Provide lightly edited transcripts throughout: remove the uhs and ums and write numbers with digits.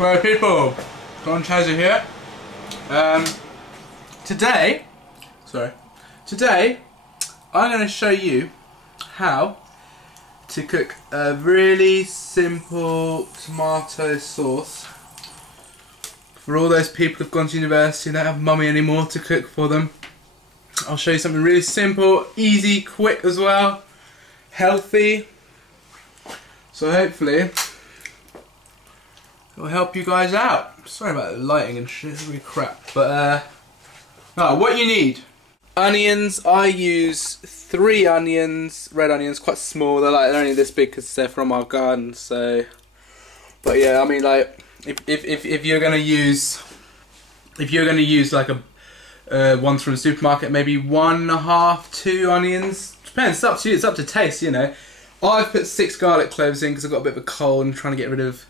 Well, people, Don Chazzy here. Today I'm going to show you how to cook a really simple tomato sauce for all those people who've gone to university and don't have mummy anymore to cook for them. I'll show you something really simple, easy, quick as well, healthy. So hopefully it will help you guys out. Sorry about the lighting and shit, it's really crap. But what you need: onions. I use 3 onions, red onions, quite small. They're only this big because they're from our garden. So, but yeah, I mean, like if you're gonna use like a ones from the supermarket, maybe 1.5, 2 onions. Depends. It's up to you. It's up to taste, you know. I've put 6 garlic cloves in because I've got a bit of a cold and trying to get rid of,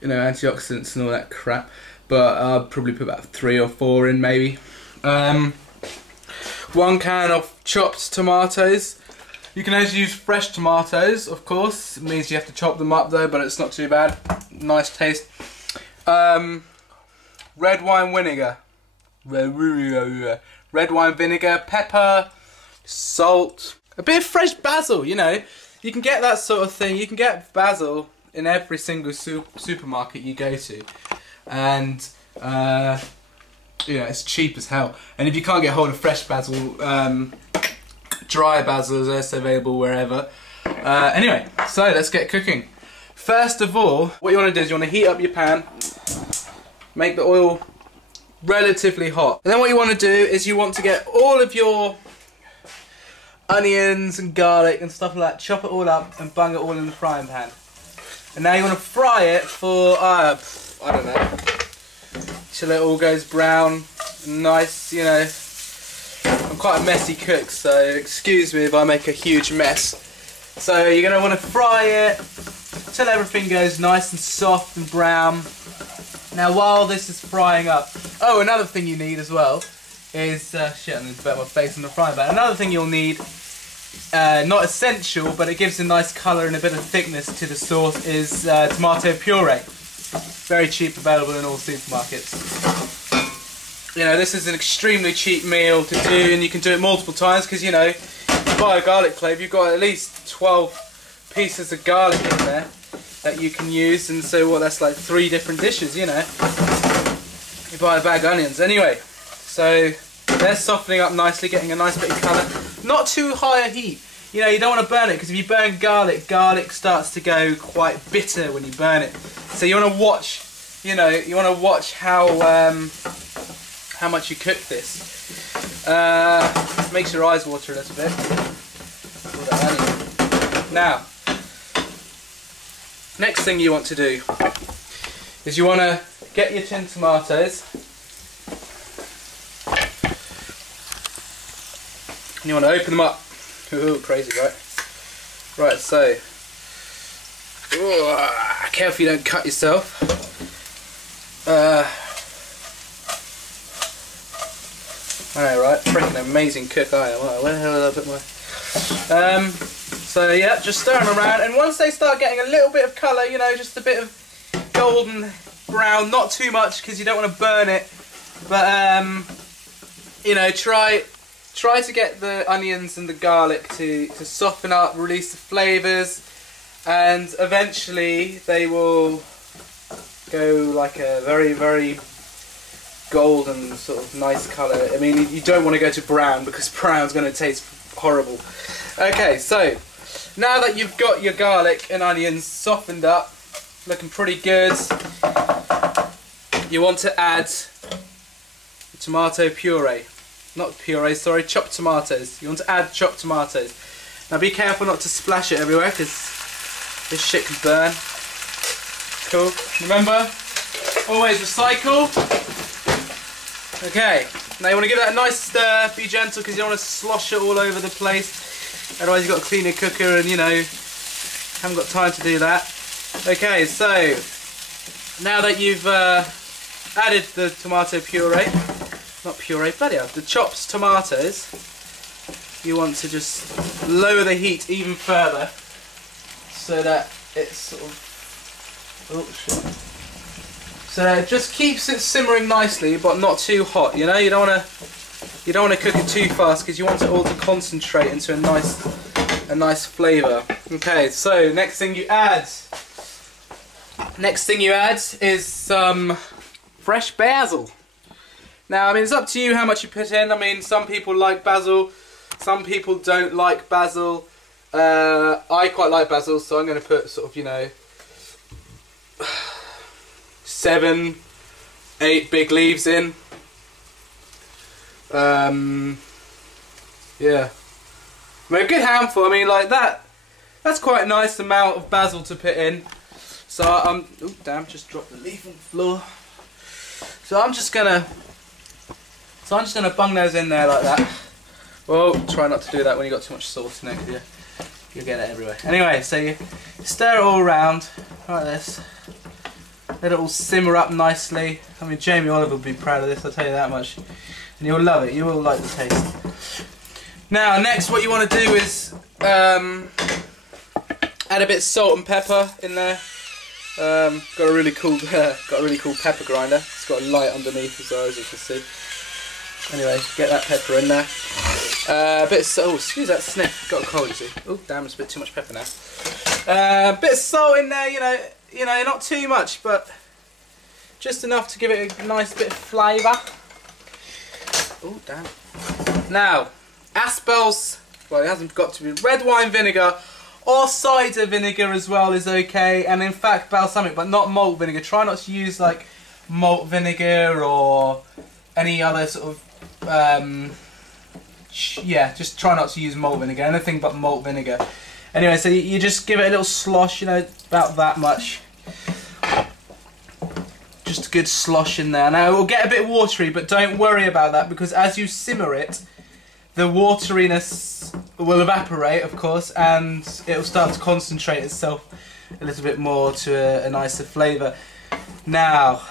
you know, antioxidants and all that crap. But I'll probably put about 3 or 4 in, maybe. 1 can of chopped tomatoes. You can always use fresh tomatoes, of course. It means you have to chop them up though, but it's not too bad. Nice taste. Red wine vinegar. Red wine vinegar, pepper, salt, a bit of fresh basil, you know. You can get that sort of thing. You can get basil in every single supermarket you go to. And yeah, it's cheap as hell. And if you can't get hold of fresh basil, dry basil is also available wherever. Anyway, so let's get cooking. First of all, what you want to do is you want to heat up your pan, make the oil relatively hot. And then what you want to do is you want to get all of your onions and garlic and stuff like that, chop it all up and bung it all in the frying pan. And now you want to fry it for, I don't know, till it all goes brown, nice, you know. I'm quite a messy cook, so excuse me if I make a huge mess. So you're going to want to fry it till everything goes nice and soft and brown. Now while this is frying up, oh, another thing you need as well is, shit, I'm going to bet my face on the frying pan. Another thing you'll need, not essential, but it gives a nice colour and a bit of thickness to the sauce, is tomato puree. Very cheap, available in all supermarkets. You know, this is an extremely cheap meal to do, and you can do it multiple times because, you know, if you buy a garlic clove, you've got at least 12 pieces of garlic in there that you can use, and so what, that's like 3 different dishes, you know. You buy a bag of onions. Anyway, so they're softening up nicely, getting a nice bit of colour. Not too high a heat. You know, you don't want to burn it because if you burn garlic, garlic starts to go quite bitter when you burn it. So you want to watch, you know, you want to watch how much you cook this. Makes your eyes water a little bit. Now, next thing you want to do is you want to get your tin tomatoes. And you want to open them up. Ooh, crazy, right? Right, so, careful you don't cut yourself. Alright, freaking amazing cook I am. Where the hell did I put my... so yeah, just stir them around, and once they start getting a little bit of colour, you know, just a bit of golden brown, not too much because you don't want to burn it, but you know, try to get the onions and the garlic to soften up, release the flavours, and eventually they will go like a very, very golden sort of nice colour. I mean, you don't want to go to brown because brown's going to taste horrible. Okay, so now that you've got your garlic and onions softened up, looking pretty good, you want to add tomato puree. Not puree, sorry, chopped tomatoes. You want to add chopped tomatoes. Now be careful not to splash it everywhere because this shit can burn. Cool. Remember, always recycle. Okay, now you want to give that a nice stir, be gentle because you don't want to slosh it all over the place. Otherwise you've got to clean your cooker and, you know, haven't got time to do that. Okay, so now that you've added the tomato puree, not puree, bloody hell, the chopped tomatoes, you want to just lower the heat even further so that it's sort of, oh shit, So it just keeps it simmering nicely, but not too hot. You know, you don't want to cook it too fast because you want it all to concentrate into a nice flavour. Okay, so next thing you add is some fresh basil. Now, I mean, it's up to you how much you put in. I mean, some people like basil, some people don't like basil. I quite like basil, so I'm going to put sort of, you know, 7, 8 big leaves in. Yeah, I mean, a good handful. I mean, like that's quite a nice amount of basil to put in. So oh damn, just dropped the leaf on the floor. So I'm just gonna bung those in there like that. Well, try not to do that when you got too much sauce in it, because you'll get it everywhere. Anyway, so you stir it all around like this. Let it all simmer up nicely. I mean, Jamie Oliver will be proud of this, I'll tell you that much. And you'll love it, you will like the taste. Now, next what you want to do is add a bit of salt and pepper in there. Got a really cool pepper grinder. It's got a light underneath as well, as you can see. Anyway, get that pepper in there. A bit of salt. Oh, excuse that sniff. Got a cold, you see. Oh, damn, it's a bit too much pepper now. Bit of salt in there, you know, not too much, but just enough to give it a nice bit of flavour. Oh, damn. Now, Aspel's, well, it hasn't got to be red wine vinegar or cider vinegar as well is okay, and in fact balsamic, but not malt vinegar. Try not to use like malt vinegar or any other sort of yeah, just try not to use malt vinegar, anything but malt vinegar. Anyway, so you just give it a little slosh, you know, about that much. Just a good slosh in there. Now it will get a bit watery, but don't worry about that, because as you simmer it, the wateriness will evaporate, of course, and it will start to concentrate itself a little bit more to a nicer flavour. Now,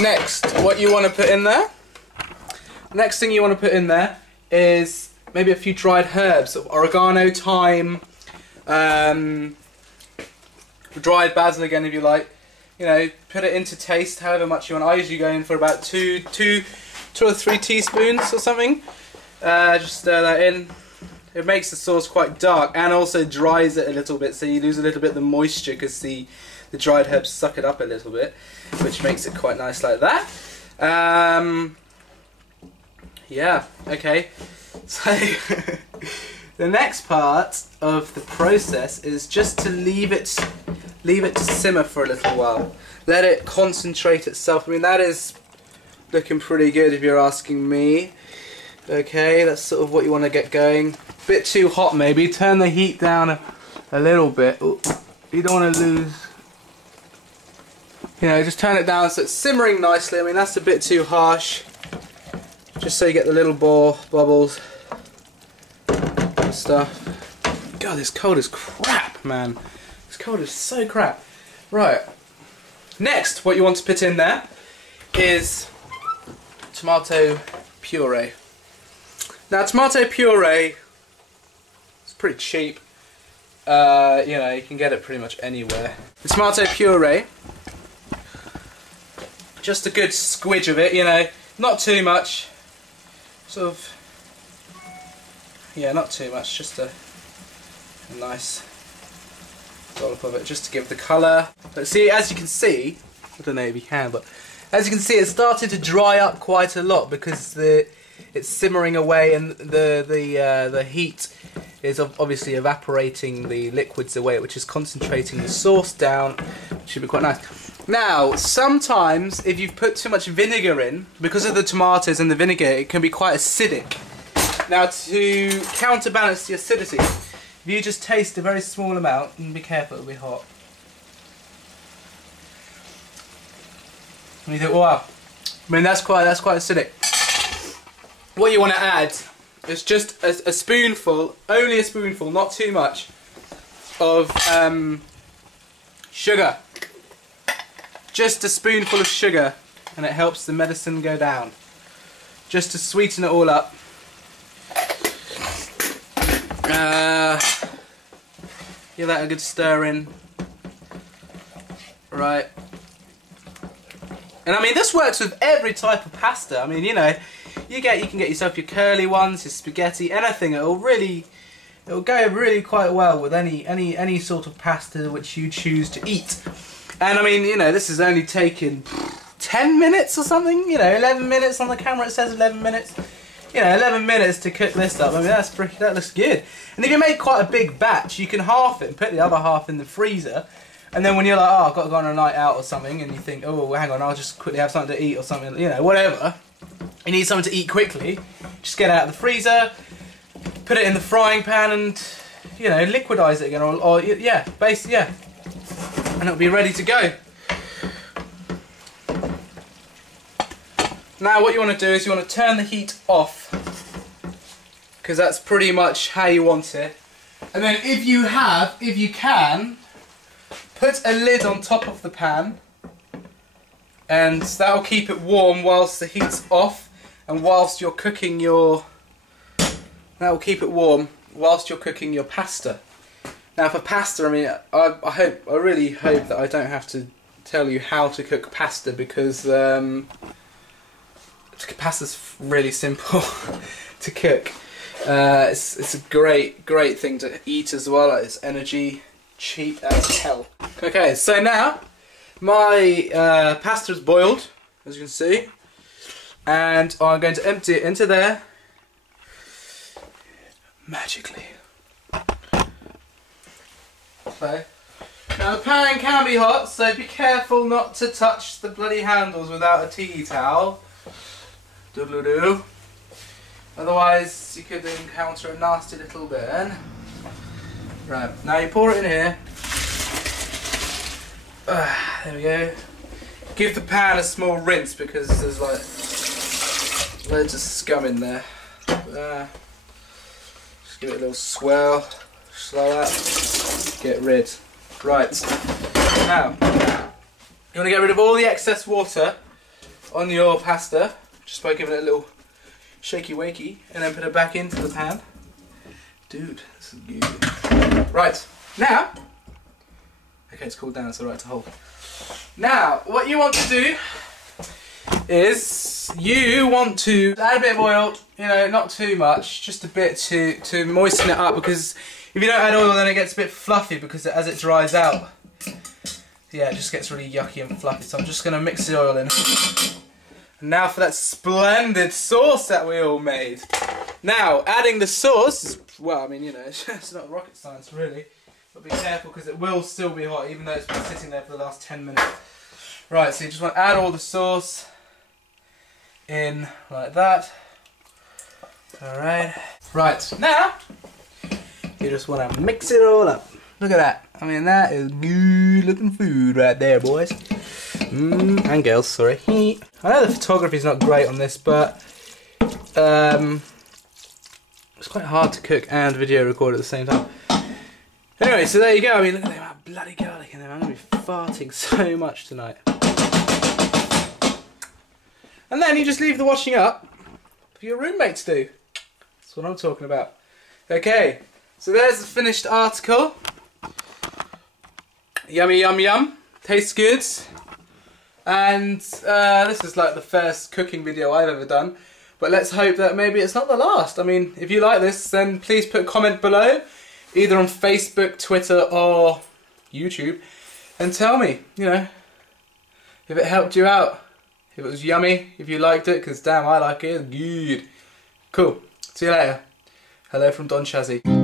next, what you want to put in there? Next thing you want to put in there is maybe a few dried herbs, sort of oregano, thyme, dried basil again if you like. You know, put it into taste however much you want. I usually go in for about 2 or 3 teaspoons or something. Just stir that in. It makes the sauce quite dark and also dries it a little bit, so you lose a little bit of the moisture because the dried herbs suck it up a little bit, which makes it quite nice like that. Yeah, okay. So the next part of the process is just to leave it to simmer for a little while. Let it concentrate itself. I mean, that is looking pretty good if you're asking me. Okay, that's sort of what you want to get going. Bit too hot maybe. Turn the heat down a little bit. Ooh, you don't want to lose. You know, just turn it down so it's simmering nicely. I mean, that's a bit too harsh. Just so you get the little bubbles and stuff. God, this cold is crap, man. This cold is so crap. Right. Next, what you want to put in there is tomato puree. Now, tomato puree is pretty cheap. You know, you can get it pretty much anywhere. The tomato puree, just a good squidge of it, you know, not too much. Sort of, yeah, not too much, just a nice dollop of it, just to give the colour. But see, as you can see, I don't know if you can, but as you can see, it's started to dry up quite a lot because it's simmering away, and the heat is obviously evaporating the liquids away, which is concentrating the sauce down, which should be quite nice. Now, sometimes if you've put too much vinegar in, because of the tomatoes and the vinegar, it can be quite acidic. Now, to counterbalance the acidity, if you just taste a very small amount, and be careful, it'll be hot. And you think, wow, I mean, that's quite acidic. What you want to add is just a spoonful, only a spoonful, not too much, of sugar. Just a spoonful of sugar, and it helps the medicine go down. Just to sweeten it all up. Give that a good stir in. Right. And I mean, this works with every type of pasta. I mean, you know, you can get yourself your curly ones, your spaghetti, anything. It'll go really quite well with any sort of pasta which you choose to eat. And I mean, you know, this is only taking 10 minutes or something. You know, 11 minutes on the camera. It says 11 minutes. You know, 11 minutes to cook this up. I mean, that looks good. And if you make quite a big batch, you can half it and put the other half in the freezer. And then when you're like, oh, I've got to go on a night out or something, and you think, oh, well, hang on, I'll just quickly have something to eat or something, you know, whatever. You need something to eat quickly. Just get it out of the freezer, put it in the frying pan, and you know, liquidize it again, or yeah, and it'll be ready to go. Now what you want to do is you want to turn the heat off, because that's pretty much how you want it. And then if you can, put a lid on top of the pan, and that will keep it warm whilst the heat's off, and whilst you're cooking your, that will keep it warm whilst you're cooking your pasta. Now for pasta, I mean, I really hope that I don't have to tell you how to cook pasta, because pasta's really simple to cook. It's a great thing to eat as well. It's energy, cheap as hell. Okay, so now my pasta is boiled, as you can see, and I'm going to empty it into there magically. So now the pan can be hot, so be careful not to touch the bloody handles without a tea towel. Doodle-doo. Otherwise you could encounter a nasty little burn. Right, now you pour it in here. There we go. Give the pan a small rinse because there's like loads of scum in there. Just give it a little swirl, just like that. Get rid. Right. Now, you want to get rid of all the excess water on your pasta, just by giving it a little shaky wakey, and then put it back into the pan. Dude, this is good. Right, now, okay, it's cooled down, it's alright to hold. Now, what you want to do is you want to add a bit of oil, you know, not too much, just a bit to moisten it up, because if you don't add oil then it gets a bit fluffy, because as it dries out, yeah, it just gets really yucky and fluffy. So I'm just going to mix the oil in. And now for that splendid sauce that we all made. Now, adding the sauce, well, I mean, you know, it's not rocket science really, but be careful because it will still be hot even though it's been sitting there for the last 10 minutes. Right, so you just want to add all the sauce in like that. Alright. Right, now you just want to mix it all up. Look at that. I mean, that is good looking food right there, boys. And girls, sorry. I know the photography's not great on this, but it's quite hard to cook and video record at the same time. Anyway, so there you go. I mean, look at that bloody garlic in there. I'm going to be farting so much tonight. And then you just leave the washing up for your roommates to do. That's what I'm talking about. Okay, so there's the finished article. Yummy, yum, yum. Tastes good. And this is like the first cooking video I've ever done. But let's hope that maybe it's not the last. I mean, if you like this, then please put a comment below, either on Facebook, Twitter, or YouTube, and tell me, you know, if it helped you out, if it was yummy, if you liked it, because damn, I like it. It's good. Cool. See you later. Hello from Don Chazzy.